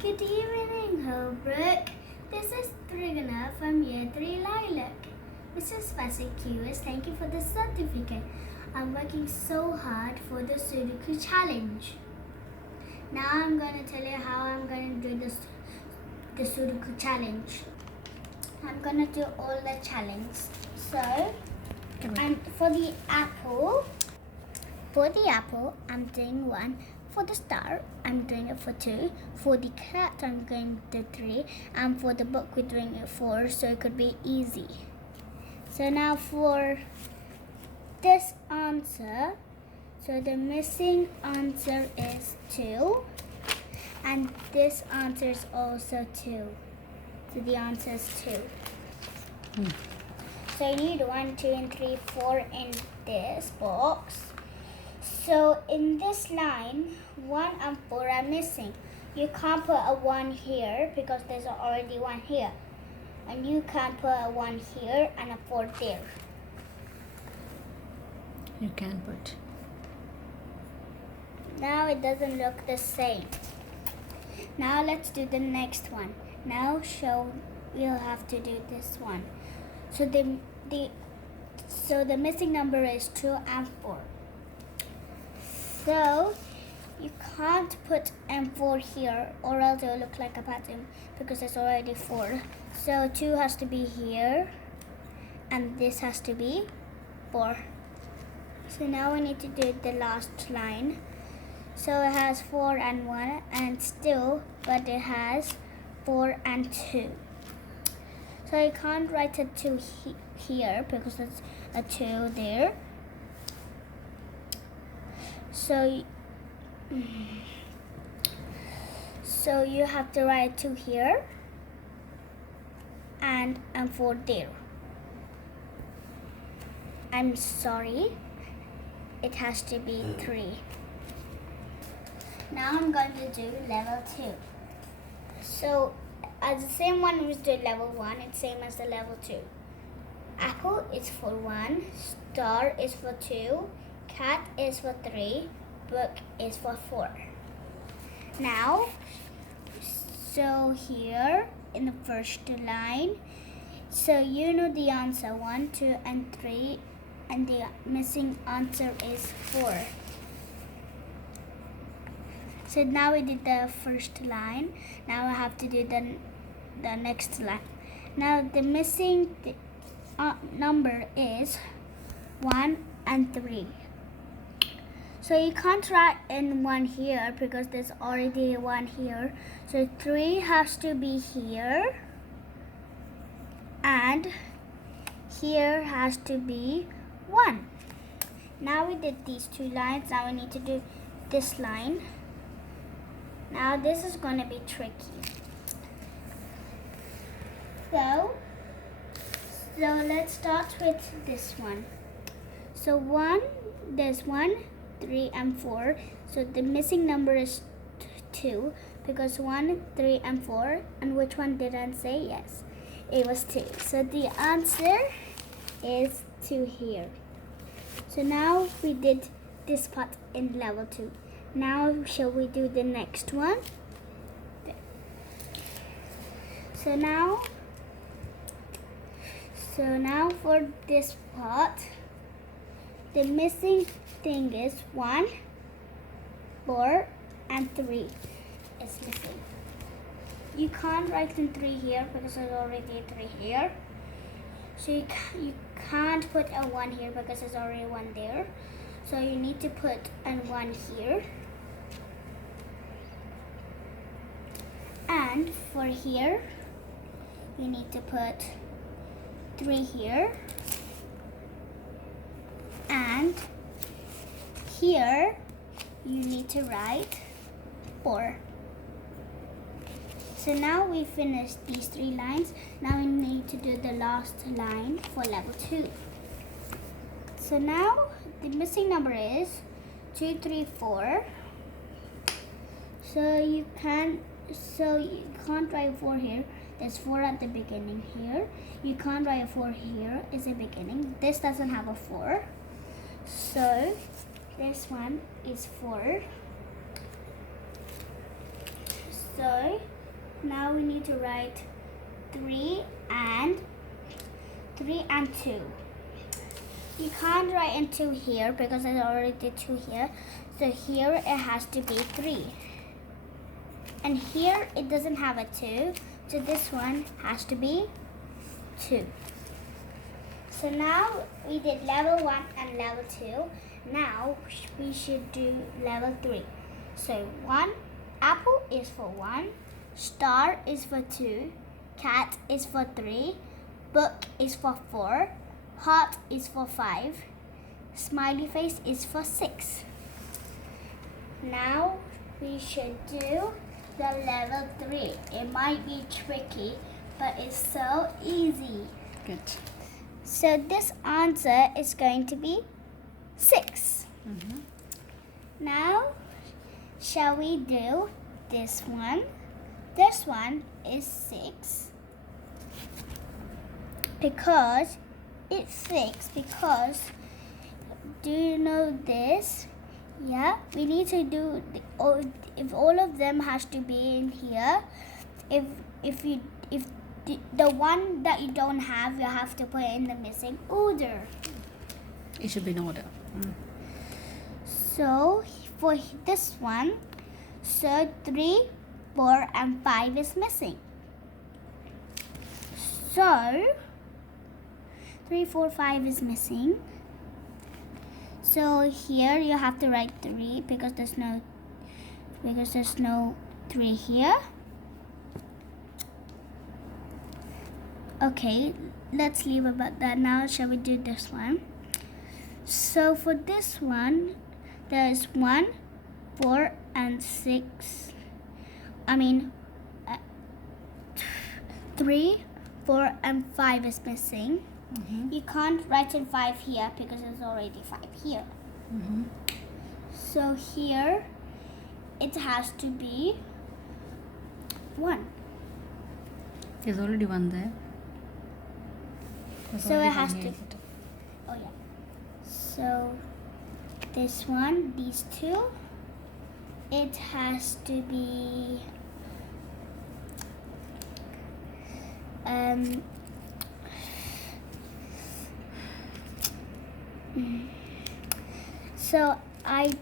Good evening, Holbrook. This is Trigana from Year 3 Lilac. Mrs. Fasicus, thank you for the certificate. I'm working so hard for the Sudoku challenge. Now I'm going to tell you how I'm going to do the Sudoku challenge. I'm going to do all the challenge. So, and for the apple, I'm doing 1. For the star, I'm doing it for 2. For the cat, I'm going to 3. And for the book, we're doing it 4, so it could be easy. So now for this answer, so the missing answer is 2. And this answer is also 2. So the answer is 2. So you need 1, 2, and 3, 4 in this box. So in this line, 1 and 4 are missing. You can't put a 1 here because there's already 1 here. And you can't put a 1 here and a 4 there. You can put. Now it doesn't look the same. Now let's do the next one. Now we'll have to do this one. So the missing number is 2 and 4. So you can't put M4 here or else it will look like a pattern because it's already 4. So 2 has to be here and this has to be 4. So now we need to do the last line. So it has 4 and 1 and still, but it has 4 and 2. So you can't write a 2 here because there's a 2 there. So you have to write 2 here and 4 there. I'm sorry, it has to be 3. Now I'm going to do level 2. So as the same one was doing level 1, it's same as the level 2. Apple is for 1, star is for 2, cat is for 3, book is for 4. Now, so here in the first line, so you know the answer 1, 2, and 3, and the missing answer is 4. So now we did the first line. Now I have to do the next line. Now the missing number is 1 and 3. So you can't write in 1 here because there's already 1 here. So 3 has to be here. And here has to be 1. Now we did these 2 lines. Now we need to do this line. Now this is going to be tricky. So let's start with this one. So there's 1, 3, and 4. So the missing number is 2 because 1, 3, and 4. And which one did I say? Yes, it was 2. So the answer is 2 here. So now we did this part in level 2. Now shall we do the next one? So now for this part, the missing thing is 1, 4, and 3 is missing. You can't write in 3 here because there's already 3 here. So you can't put a 1 here because there's already 1 there. So you need to put a 1 here. And for here, you need to put 3 here. And here, you need to write 4. So now we finished these 3 lines. Now we need to do the last line for level 2. So now the missing number is 2, 3, 4. So you can't write 4 here. There's 4 at the beginning here. You can't write 4 here is the beginning. This doesn't have a 4. So this one is 4. So now we need to write 3 and 2. You can't write in 2 here because I already did 2 here. So here it has to be 3. And here it doesn't have a 2. So this one has to be 2. So now we did level 1 and level 2. Now we should do level 3. So 1, apple is for 1, star is for 2, cat is for 3, book is for 4, heart is for 5, smiley face is for 6. Now we should do the level 3. It might be tricky, but it's so easy. Good. So this answer is going to be 6. Now, shall we do this one? This one is 6 because it's 6 because, do you know this? Yeah, we need to do if all of them has to be in here. If the one that you don't have, you have to put it in the missing order. It should be in order. So for this one, so 3, 4, and 5 is missing. So 3, 4, 5 is missing. So here you have to write 3 because there's no 3 here. Okay, let's leave about that now. Shall we do this one? So for this one, there's 1, 4, and 6. 3, 4, and 5 is missing. You can't write in 5 here because there's already 5 here. So here, it has to be 1. There's already 1 there. There's So already it has one to. here, isn't it? Oh yeah. So this one, these 2, it has to be so I